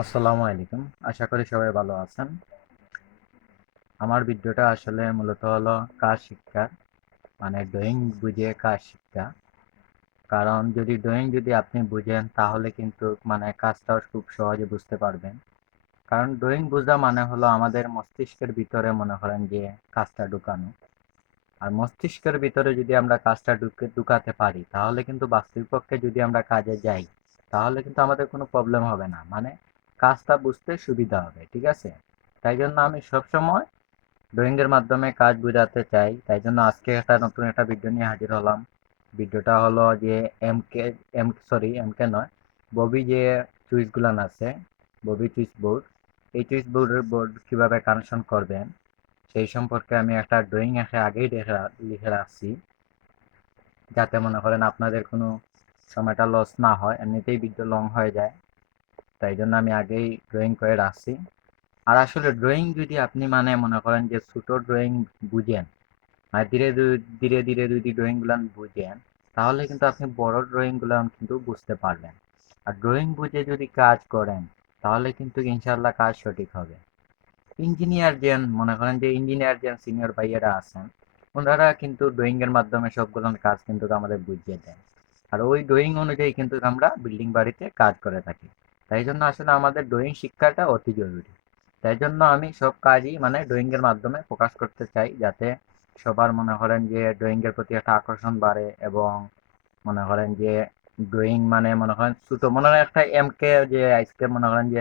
আসসালামু আলাইকুম। আশা করি সবাই ভালো আছেন। আমার ভিডিওটা আসলে মূলত হলো কাজ শিক্ষা, মানে ড্রয়িং বুঝে কাজ শিক্ষা। কারণ যদি আপনি বুঝেন তাহলে কিন্তু মানে কাজটাও খুব সহজে বুঝতে পারবেন। কারণ ড্রয়িং বোঝা মানে হলো আমাদের মস্তিষ্কের ভিতরে মনে করেন যে কাজটা ঢুকানো। আর মস্তিষ্কের ভিতরে যদি আমরা কাজটা ঢুকাতে পারি তাহলে কিন্তু বাস্তবিক পক্ষে যদি আমরা কাজে যাই তাহলে কিন্তু আমাদের কোনো প্রবলেম হবে না, মানে কাজটা বুঝতে সুবিধা হবে। ঠিক আছে, তাই জন্য আমি সবসময় ড্রয়িং এর মাধ্যমে কাজ বোঝাতে চাই। তাই জন্য আজকে নতুন একটা ভিডিও নিয়ে হাজির হলাম। ভিডিওটা হলো যে এম কে নয়, ববি যে সুইচ গুলান আছে, ববি সুইচ বোর্ড, এই সুইচ বোর্ড কিভাবে কানেকশন করবেন সেই সম্পর্কে আমি একটা ড্রয়িং আগেই লিখে রাখছি, যাতে মনে করেন আপনাদের কোনো সময়টা লস না হয়, এমনিতেই ভিডিও লং হয়ে যায়। তাই জন্য আমি আগেই ড্রয়িং করে রাখছি। আর আসলে ড্রয়িং যদি আপনি মানে মনে করেন যে ছোট ড্রয়িং বুঝেন, আর ধীরে ধীরে যদি ড্রয়িং গুলো বুঝেন তাহলে কিন্তু আপনি বড় ড্রয়িং গুলো কিন্তু বুঝতে পারবেন। আর ড্রয়িং বুঝে যদি কাজ করেন তাহলে কিন্তু ইনশাল্লাহ কাজ সঠিক হবে। ইঞ্জিনিয়ার যেন সিনিয়র ভাইয়েরা আছেন, ওনারা কিন্তু ড্রয়িং এর মাধ্যমে সবগুলো কাজ কিন্তু আমাদের বুঝিয়ে দেন। আর ওই ড্রয়িং অনুযায়ী কিন্তু আমরা বিল্ডিং বাড়িতে কাজ করে থাকি। তাই জন্য আসলে আমাদের ড্রয়িং শিক্ষাটা অতি জরুরি। তাই জন্য আমি সব কাজই মানে ড্রয়িং এর মাধ্যমে প্রকাশ করতে চাই, যাতে সবার মনে করেন যে ড্রয়িং এর প্রতি একটা আকর্ষণ বাড়ে। এবং মনে করেন যে ড্রয়িং মানে মনে করেন ছোট মনে হয় একটা এমকে যে আজকে মনে করেন যে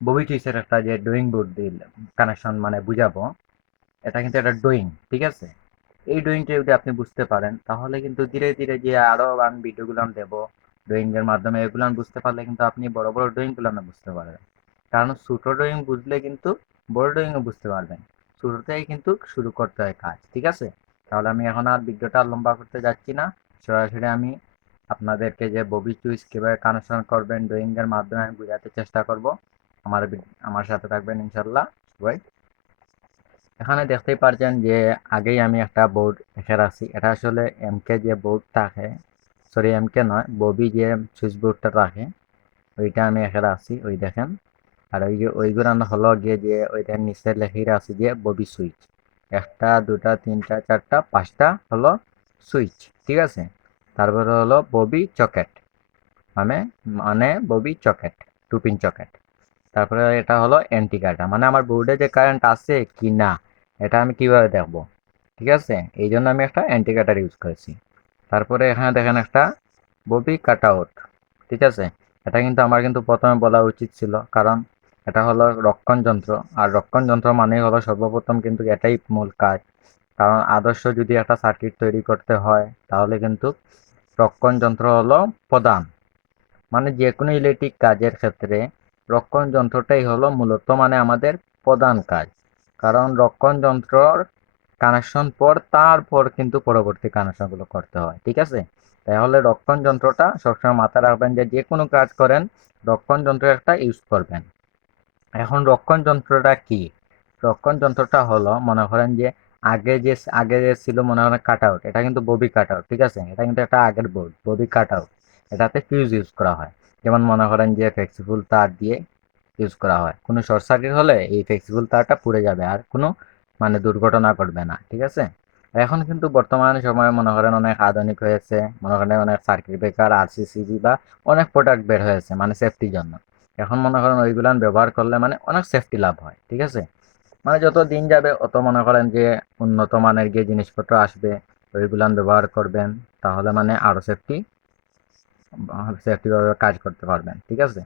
ববি চুইসের একটা যে ড্রয়িং বোর্ড দিল কানেকশন মানে বুঝাবো, এটা কিন্তু একটা ড্রয়িং। ঠিক আছে, এই ড্রয়িংটা যদি আপনি বুঝতে পারেন তাহলে কিন্তু ধীরে ধীরে যে আরো আমি ভিডিওগুলো দেবো ড্রয়িং এর মাধ্যমে, এগুলো বুঝতে পারলে কিন্তু আপনি বড় বড় ড্রয়িং গুলো বুঝতে পারবেন। কারণ ছোট ড্রয়িং বুঝলে কিন্তু বড় ড্রয়িংও বুঝতে পারবেন। শুরুতেই কিন্তু শুরু করতে হয় কাজ। ঠিক আছে, তাহলে আমি এখন আর ভিডিওটা লম্বা করতে যাচ্ছি না, সরাসরি আমি আপনাদেরকে যে ববি চুইস কিভাবে কানেকশন করবেন ড্রয়িং এর মাধ্যমে আমি বোঝাতে চেষ্টা করব। আমার সাথে থাকবেন ইনশাল্লাহ সবাই। এখানে দেখতেই পারছেন যে আগেই আমি একটা বোর্ড এঁকে রাখছি। এটা আসলে এমকে যে বোর্ড থাকে, সরি এমকে নয়, ববি যে সুইচ বোর্ডটা রাখে ওইটা আমি এঁকে রাখছি, ওই দেখেন। আর ওই যে ওইগুলো হলো গিয়ে যে ওইটার নিচে লেখে আছে যে ববি সুইচ, একটা দুটা তিনটা চারটা পাঁচটা হলো সুইচ। ঠিক আছে, তারপরে হলো ববি চকেট, মানে মানে Bobby chocolate, two pin chocolate. তারপরে এটা হলো অ্যান্টিকাটা, মানে আমার বোর্ডে যে কারেন্ট আছে কি না এটা আমি কিভাবে দেখবো। ঠিক আছে, এই জন্য আমি একটা অ্যান্টিকাটার ইউজ করেছি। তারপরে এখানে দেখেন একটা ববি কাট আউট। ঠিক আছে, এটা কিন্তু আমার কিন্তু প্রথমে বলা উচিত ছিল, কারণ এটা হলো রক্ষণ যন্ত্র। আর রক্ষণ যন্ত্র মানেই হলো সর্বপ্রথম কিন্তু এটাই মূল কাজ। কারণ আদর্শ যদি একটা সার্কিট তৈরি করতে হয় তাহলে কিন্তু রক্ষণ যন্ত্র হলো প্রধান। মানে যে কোনো ইলেকট্রিক কাজের ক্ষেত্রে রক্ষণ যন্ত্রটাই হলো মূলত মানে আমাদের প্রধান কাজ। কারণ রক্ষণ যন্ত্রর কানেকশন পর তারপর কিন্তু পরবর্তী কানেকশনগুলো করতে হয়। ঠিক আছে, তাহলে রক্ষণ যন্ত্রটা সবসময় মাথায় রাখবেন যে যে কোনো কাজ করেন রক্ষণ যন্ত্র একটা ইউজ করবেন। এখন রক্ষণ যন্ত্রটা কি? রক্ষণ যন্ত্রটা হলো মনে করেন যে আগে যে ছিল মনে করেন কাট আউট, এটা কিন্তু ববি কাট আউট। ঠিক আছে, এটা কিন্তু একটা আগের বোর্ড ববি কাট আউট। এটাতে ফিউজ ইউজ করা হয়, যেমন মনে করেন যে ফ্লেক্সিবল তার দিয়ে ইউজ করা হয়। কোনো শর্ট সার্কিট হলে এই ফ্লেক্সিবল তারটা পুড়ে যাবে, আর কোনো মানে দুর্ঘটনা ঘটবে না। ঠিক আছে, এখন কিন্তু বর্তমান সময়ে মনে করেন অনেক আধুনিক হয়েছে, মনে করেন অনেক সার্কিট ব্রেকার আরসিসিবি বা অনেক প্রোডাক্ট বের হয়েছে মানে সেফটির জন্য। এখন মনে করেন ওইগুলান ব্যবহার করলে মানে অনেক সেফটি লাভ হয়। ঠিক আছে, মানে যত দিন যাবে অত মনে করেন যে উন্নত মানের যে জিনিসপত্র আসবে ওইগুলান ব্যবহার করবেন, তাহলে মানে আরো সেফটি ভাবে কাজ করতে পারবেন। ঠিক আছে,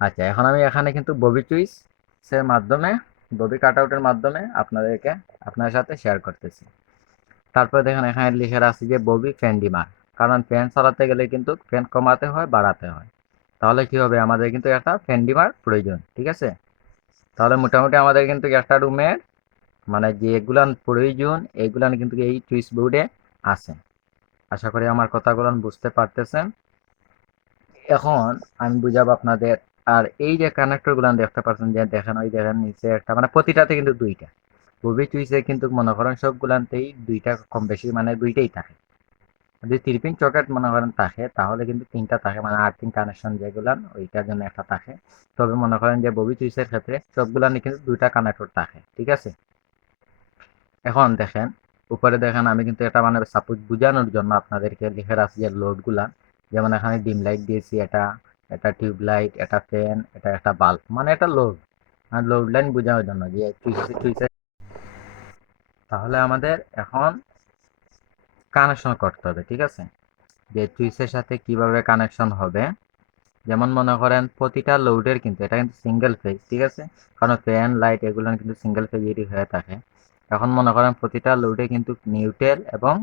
আচ্ছা এখন আমি এখানে কিন্তু ববি চুইস এর মাধ্যমে ববি কাট আউটের মাধ্যমে আপনার সাথে শেয়ার করতেছি। তারপরে দেখেন এখানে লিখে রাখছি যে ববি ফ্যান ডিমার। কারণ ফ্যান চালাতে গেলে কিন্তু ফ্যান কমাতে হয় বাড়াতে হয়, তাহলে কি হবে আমাদের কিন্তু একটা ফ্যান ডিমার প্রয়োজন। ঠিক আছে, তাহলে মোটামুটি আমাদের কিন্তু একটা রুমের মানে যেগুলান প্রয়োজন এইগুলান কিন্তু এই সুইচ বোর্ডে আছে। আশা করি আমার কথাগুলো বুঝতে পারতেছেন। এখন আমি বুঝাবো আপনাদের। আর এই যে কানেক্টর গুলান দেখতে পাচ্ছেন যে দেখেন, ওই দেখেন নিচে একটা মানে প্রতিটাতে কিন্তু দুইটা, ববি চুইসে কিন্তু মনে করেন সবগুলানতেই দুইটা কম বেশি মানে দুইটাই থাকে। যদি 3 পিন সকেট মনে করেন থাকে তাহলে কিন্তু 3টা থাকে, মানে আর্থিং কানেকশন যেগুলো ওইটার জন্য একটা থাকে। তবে মনে করেন যে ববি সুইচের ক্ষেত্রে সবগুলানি কিন্তু 2টা কানেক্টর থাকে, ঠিক আছে। এখন দেখেন উপরে দেখেন আমি কিন্তু এটা মানে সাপোজ বোঝানোর জন্য আপনাদেরকে লিখে রাখছি যে লোডগুলা, যেমন এখানে ডিম লাইট দিয়েছি, এটা এটা টিউব লাইট, এটা ফ্যান, এটা একটা বাল্ব, মানে এটা লোড, আর লোড লাইন বোঝানোর জন্য যে সুইচে। তাহলে আমাদের এখন কানেকশন করতে হবে, ঠিক আছে, যে সুইচের সাথে কিভাবে কানেকশন হবে। যেমন মনে করেন প্রতিটা লোডের কিন্তু এটা কিন্তু সিঙ্গেল ফেজ, ঠিক আছে, কারণ ফ্যান লাইট এগুলো কিন্তু সিঙ্গেল ফেজেরই হয়ে থাকে। এখন মনে করেন প্রতিটা লোডে কিন্তু নিউট্রাল এবং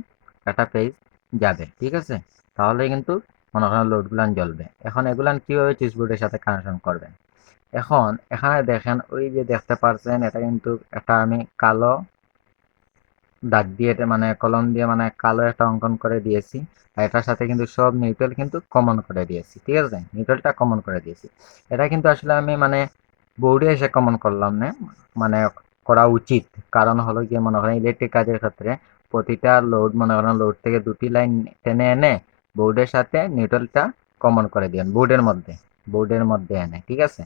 একটা ফেজ যাবে, ঠিক আছে, তাহলে কিন্তু মনে করেন লোডগুলান জ্বলবে। এখন এগুলান কিভাবে সুইচ বোর্ডের সাথে কানেকশন করবেন। এখন এখানে দেখেন ওই যে দেখতে পারছেন এটা কিন্তু একটা আমি কালো দাগ দিয়ে, এটা মানে কলম দিয়ে মানে কালো একটা অঙ্কন করে দিয়েছি। আর এটার সাথে কিন্তু সব নিউট্রাল কিন্তু কমন করে দিয়েছি, ঠিক আছে, নিউট্রালটা কমন করে দিয়েছি। এটা কিন্তু আসলে আমি মানে বোর্ডে এসে কমন করলাম না, মানে করা উচিত। কারণ হলো গিয়ে মনে করেন ইলেকট্রিক কাজের ক্ষেত্রে প্রতিটা লোড মনে করেন লোড থেকে 2টি লাইন টেনে এনে বোর্ডের সাথে নিউট্রালটা কমন করে দিবেন বোর্ডের মধ্যে এনে, ঠিক আছে।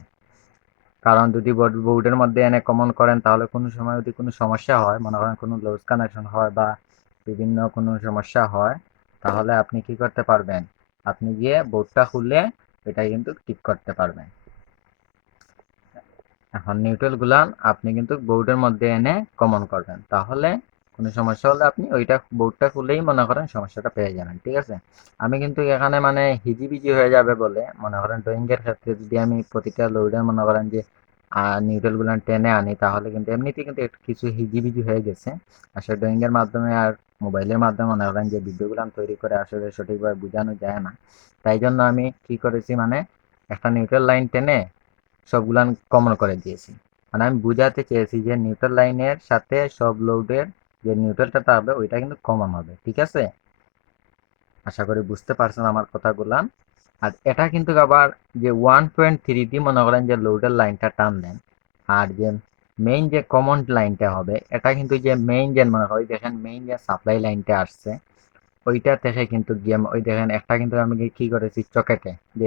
কারণ যদি বোর্ডের মধ্যে এনে কমন করেন তাহলে কোনো সময় যদি কোনো সমস্যা হয়, মনে করেন কোনো লুজ কানেকশন হয় বা বিভিন্ন কোনো সমস্যা হয়, তাহলে আপনি কি করতে পারবেন, আপনি গিয়ে বোর্ডটা খুলে এটা কিন্তু ঠিক করতে পারবেন। এখন নিউট্রাল গুলান আপনি কিন্তু বোর্ডের মধ্যে এনে কমন করবেন, তাহলে কোনো সমস্যা হলে আপনি ওইটা বোর্ডটা খুলেই মনে করেন সমস্যাটা পেয়ে যাবেন, ঠিক আছে। আমি কিন্তু এখানে মানে হিজিবিজি হয়ে যাবে বলে মনে করেন ড্রয়িং এর ক্ষেত্রে যদি আমি প্রতিটা লোডে মনে করেন যে নিউট্রাল গুলান টেনে আনি, তাহলে কিন্তু এমনিতে কিন্তু একটু কিছু হিজিবিজি হয়ে গেছে। আসলে ড্রয়িং এর মাধ্যমে আর মোবাইলের মাধ্যমে মনে করেন যে ভিডিও গুলান তৈরি করে আসলে সঠিকভাবে বোঝানো যায় না। তাই জন্য আমি কি করেছি, মানে একটা নিউট্রাল লাইন টেনে সবগুলান কমন করে দিয়েছি। মানে আমি বুঝাতে চেয়েছি যে নিউট্রাল লাইনের সাথে সব লোডের যে নিউট্রালটা হবে ওইটা কিন্তু কমন হবে, ঠিক আছে। আশা করি বুঝতে পারছেন আমার কথাগুলা। আর এটা কিন্তু আবার যে 1.3 মনে করেন যে লোডের লাইনটা টানলেন, আর যে মেইন যে কমন লাইনটা হবে এটা কিন্তু যে মেইন যে মনে হয় দেখেন মেইন যে সাপ্লাই লাইনটা আসছে ওইটা থেকে কিন্তু গিয়ে ওই দেখেন একটা কিন্তু আমি কি করেছি চকেটে যে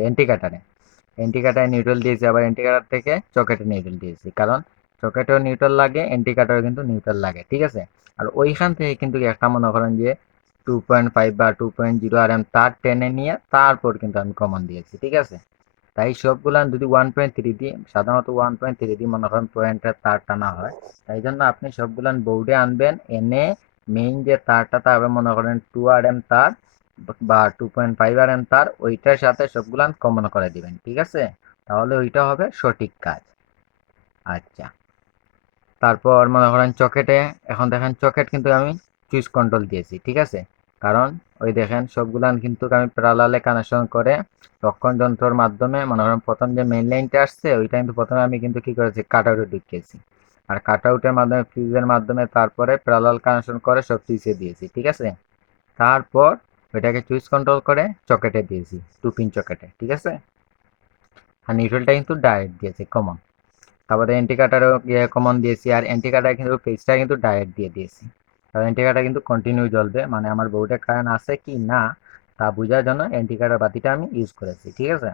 এন্টিকাটায় নিউট্রাল দিয়েছি, আবার এন্টিকাটার থেকে চকেটে নিউট্রাল দিয়েছি, কারণ চকেটেও নিউট্রাল লাগে এন্টিকাটারও কিন্তু নিউট্রাল লাগে, ঠিক আছে। আর ওইখান থেকে কিন্তু একটা মনে করেন যে 2.5 বা 2.0 আর এম তার টেনে নিয়ে তারপর কিন্তু আমি কমন দিয়েছি, ঠিক আছে। তাই সবগুলা যদি 1.3 দিই, সাধারণত 1.3 দিই মনে করেন পয়েন্টের তার টানা হয়। তাই জন্য আপনি সবগুলান বোর্ডে আনবেন, এনে মেইন যে তারটা হবে মনে করেন 2 আর এম তার বা 2.5 আর এম তার ওইটার সাথে সবগুলান কমন করে দিবেন, ঠিক আছে, তাহলে ওইটা হবে সঠিক কাজ। আচ্ছা, তারপর মনে করেন চকেটে, এখন দেখেন চকেট কিন্তু আমি সুইচ কন্ট্রোল দিয়েছি, ঠিক আছে, কারণ ওই দেখেন সবগুলান কিন্তু আমি প্যারালালে কানেকশন করে রক্ষণ যন্ত্রের মাধ্যমে মনে করেন প্রথম যে মেইন লাইনটা আসছে ওইটা কিন্তু প্রথমে আমি কিন্তু কি করেছি কাট আউটে ঢুকিয়েছি, আর কাট আউটের মাধ্যমে ফিউজের মাধ্যমে তারপরে প্যারালাল কানেকশন করে সব সুইচে দিয়েছি, ঠিক আছে। তারপর ওইটাকে সুইচ কন্ট্রোল করে চকেটে দিয়েছি 2 পিন চকেটে, ঠিক আছে। আর নিউট্রালটা কিন্তু ডাইরেক্ট দিয়েছি কমন। তারপরে এন্টিকাটারও কমন দিয়েছি, আর এন্টিকাটার কিন্তু পেজটা কিন্তু ডাইরেক্ট দিয়ে দিয়েছি, কারণ এন্টিকাটা কিন্তু কন্টিনিউ জ্বলবে, মানে আমার বোর্ডে কারেন্ট আছে কি না তা বোঝার জন্য এন্টিকাটার বাতিটা আমি ইউজ করেছি, ঠিক আছে।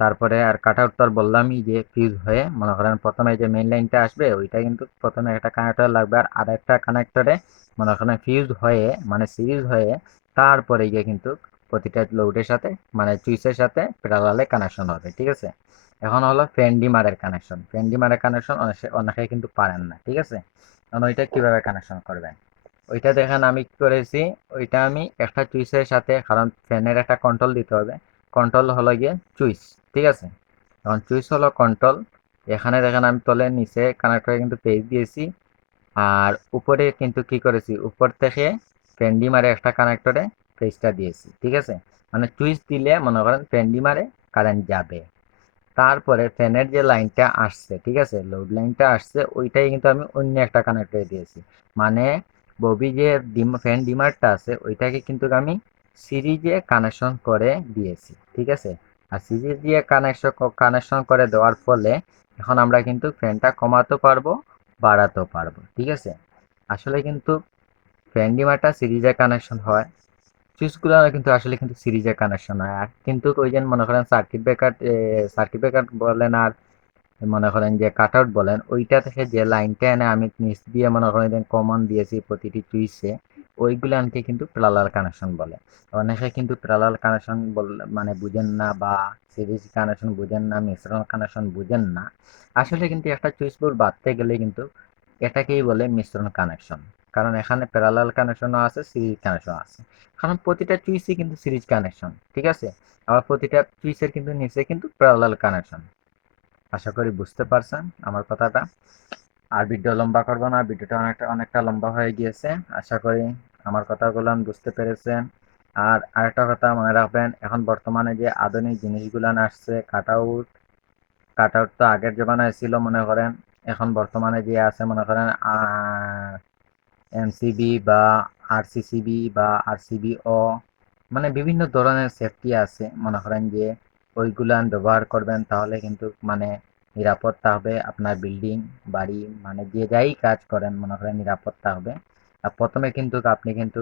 তারপরে আর কাট আউট তো আর বললামই যে ফিউজ হয়ে মনে করেন প্রথমে যে মেইন লাইনটা আসবে ওইটা কিন্তু প্রথমে একটা কানেক্টর লাগবে, আর আরেকটা কানেক্টরে মনে করেন ফিউজ হয়ে মানে সিরিজ হয়ে তারপরে গিয়ে কিন্তু প্রতিটা লোডের সাথে মানে সুইচের সাথে প্যারালালে কানেকশন হবে, ঠিক আছে। এখন হলো ফ্যান ডিমারের কানেকশন অনেকে কিন্তু পারেন না, ঠিক আছে। এখন ওইটা কিভাবে কানেকশন করবেন, ওইটা দেখেন আমি কি করেছি, ওইটা আমি একটা সুইচের সাথে, কারণ ফ্যানের একটা কন্ট্রোল দিতে হবে, কন্ট্রোল হলো গিয়ে সুইচ, ঠিক আছে। এখন সুইচ হলো কন্ট্রোল, এখানে দেখেন আমি তলে নিচে কানেক্টরে কিন্তু পেজ দিয়েছি, আর উপরে কিন্তু কি করেছি উপর থেকে ফ্যান্ডিমারে একটা কানেক্টরে পেজটা দিয়েছি, ঠিক আছে। মানে সুইচ দিলে মনে করেন ফ্যান্ডিমারে কারেন্ট যাবে। তারপরে ফ্যানের যে লাইনটা আসছে, ঠিক আছে, লোড লাইনটা আসছে ওইটাই কিন্তু আমি অন্য একটা কানেক্টরে দিয়েছি, মানে ববি যে ফ্যান ডিমারটা আছে ওইটাকে কিন্তু আমি সিরিজে কানেকশন করে দিয়েছি, ঠিক আছে। আর সিরিজ দিয়ে কানেকশন করে দেওয়ার ফলে এখন আমরা কিন্তু ফ্যানটা কমাতে পারবো বাড়াতেও পারবো, ঠিক আছে। আসলে কিন্তু ফ্যান ডিমারটা সিরিজে কানেকশন হয়, সুইচগুলো কিন্তু আসলে কিন্তু সিরিজের কানেকশন হয়, আর কিন্তু ওই যে মনে করেন সার্কিট ব্রেকার বলেন আর মনে করেন যে কাট আউট বলেন, ওইটা থেকে যে লাইনটা এনে আমি নিচ দিয়ে মনে করেন যে কমন দিয়েছি প্রতিটি সুইচে, ওইগুলানকে কিন্তু প্যারালাল কানেকশন বলে। অনেকে কিন্তু প্যারালাল কানেকশন মানে বুঝেন না, বা সিরিজ কানেকশন বুঝেন না, মিশ্রণ কানেকশন বুঝেন না। আসলে কিন্তু একটা সুইচ বোর্ড বাঁধতে গেলে কিন্তু এটাকেই বলে মিশ্রণ কানেকশন, কারণ এখানে প্যারালাল কানেকশনও আছে, সিরিজ কানেকশন আছে। কারণ প্রতিটা সুইচই কিন্তু সিরিজ কানেকশন, ঠিক আছে? আবার প্রতিটা সুইচের কিন্তু নিচে কিন্তু প্যারালাল কানেকশন। আশা করি বুঝতে পারছেন আমার কথাটা। আর ভিডিও লম্বা করবো না, ভিডিওটা অনেকটা অনেকটা লম্বা হয়ে গিয়েছে। আশা করি আমার কথাগুলো বুঝতে পেরেছেন। আর আরেকটা কথা মনে রাখবেন, এখন বর্তমানে যে আধুনিক জিনিসগুলো আসছে, কাট আউট তো আগের জমানায় ছিল মনে করেন। এখন বর্তমানে যে আছে মনে করেন এমসিবি বা আরসিসিবি বা আরসিবিও, মানে বিভিন্ন ধরনের সেফটি আছে মনে করেন যে ওইগুলান ব্যবহার করবেন, তাহলে কিন্তু মানে নিরাপদ থাকবে আপনার বিল্ডিং, বাড়ি, মানে যে যাই কাজ করেন মনে করেন নিরাপদ থাকবে। আর প্রথমে কিন্তু আপনি কিন্তু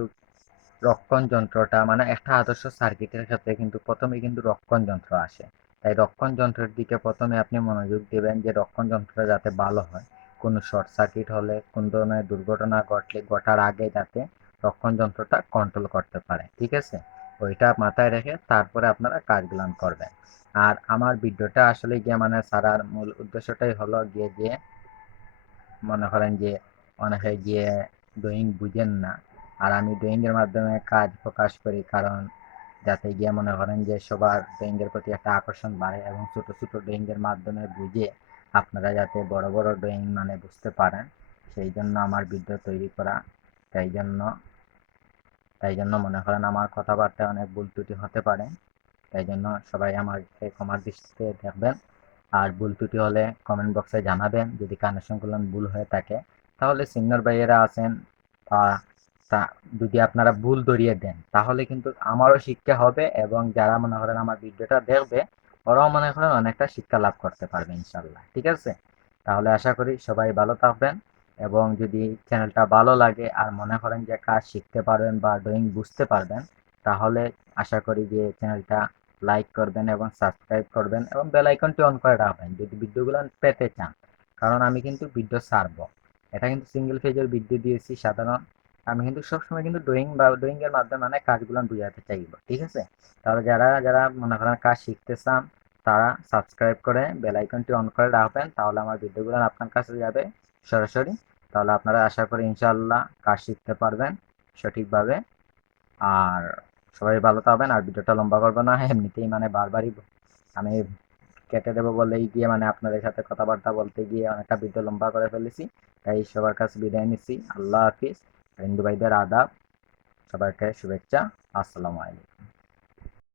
রক্ষণ যন্ত্রটা, মানে একটা আদর্শ সার্কিটের ক্ষেত্রে কিন্তু প্রথমে কিন্তু রক্ষণ যন্ত্র আসে। তাই রক্ষণ যন্ত্রের দিকে প্রথমে আপনি মনোযোগ দেবেন, যে রক্ষণ যন্ত্রটা যাতে ভালো হয়। কোনো শর্ট সার্কিট হলে, কোন ধরনের দুর্ঘটনা ঘটার আগে যাতে রক্ষণ যন্ত্রটা কন্ট্রোল করতে পারে, ঠিক আছে? ওইটা মাথায় রেখে তারপরে আপনারা কাজগুলো করবেন। আর আমার ভিডিওটা আসলে গিয়ে মানে সারার মূল উদ্দেশ্যটাই হলো গিয়ে যে মনে করেন যে অনেকে গিয়ে ড্রয়িং বুঝেন না, আর আমি ড্রয়িং এর মাধ্যমে কাজ প্রকাশ করি, কারণ যাতে গিয়ে মনে করেন যে সবার ড্রয়িং এর প্রতি একটা আকর্ষণ বাড়ে, এবং ছোট ছোট ড্রয়িং এর মাধ্যমে বুঝে আপনারা যাতে বড় বড় ড্রয়িং মানে বুঝতে পারেন, সেই জন্য আমার ভিডিও তৈরি করা। তাই জন্য তাই জন্য মনে করেন আমার কথাবার্তায় অনেক ভুল ত্রুটি হতে পারে। তাই জন্য সবাই আমাকে ক্ষমার দৃষ্টিতে দেখবেন। আর ভুল ত্রুটি হলে কমেন্ট বক্সে জানাবেন, যদি কানেকশনগুলো ভুল হয়ে থাকে। তাহলে সিনিয়র ভাইয়েরা আছেন, বা যদি আপনারা ভুল ধরিয়ে দেন তাহলে কিন্তু আমারও শিক্ষা হবে, এবং যারা মনে করেন আমার ভিডিওটা দেখবে ওরাও মনে করেন অনেকটা শিক্ষা লাভ করতে পারবে ইনশাল্লাহ, ঠিক আছে? তাহলে আশা করি সবাই ভালো থাকবেন। এবং যদি চ্যানেলটা ভালো লাগে আর মনে করেন যে কাজ শিখতে পারবেন বা ড্রয়িং বুঝতে পারবেন, তাহলে আশা করি যে চ্যানেলটা লাইক করবেন এবং সাবস্ক্রাইব করবেন, এবং বেল আইকনটি অন করে রাখবেন যদি ভিডিওগুলো পেতে চান। কারণ আমি কিন্তু ভিডিও ছাড়বো, এটা কিন্তু সিঙ্গেল পেজের ভিডিও দিয়েছি সাধারণ। আমি কিন্তু সবসময় কিন্তু ড্রয়িং এর মাধ্যমে মানে কাজগুলো বুঝাতে চাইব, ঠিক আছে? তাহলে যারা যারা মনে করেন কাজ শিখতে চান, তারা সাবস্ক্রাইব করে বেল আইকনটি অন করে রাখবেন, তাহলে আমার ভিডিওগুলো আপনার কাছে যাবে সরাসরি। তাহলে আপনারা আশা করি ইনশাআল্লাহ কাজ শিখতে পারবেন সঠিকভাবে। আর সবাই ভালো থাকবেন। আর ভিডিওটা লম্বা করবো না, এমনিতেই মানে বারবারই আমি কেটে দেবো বলেই গিয়ে মানে আপনাদের সাথে কথাবার্তা বলতে গিয়ে অনেকটা ভিডিও লম্বা করে ফেলেছি। তাই সবার কাছে বিদায় নিচ্ছি। আল্লাহ হাফিজ। হিন্দু ভাইদের আদাব, সবাইকে শুভেচ্ছা। আসসালামু আলাইকুম।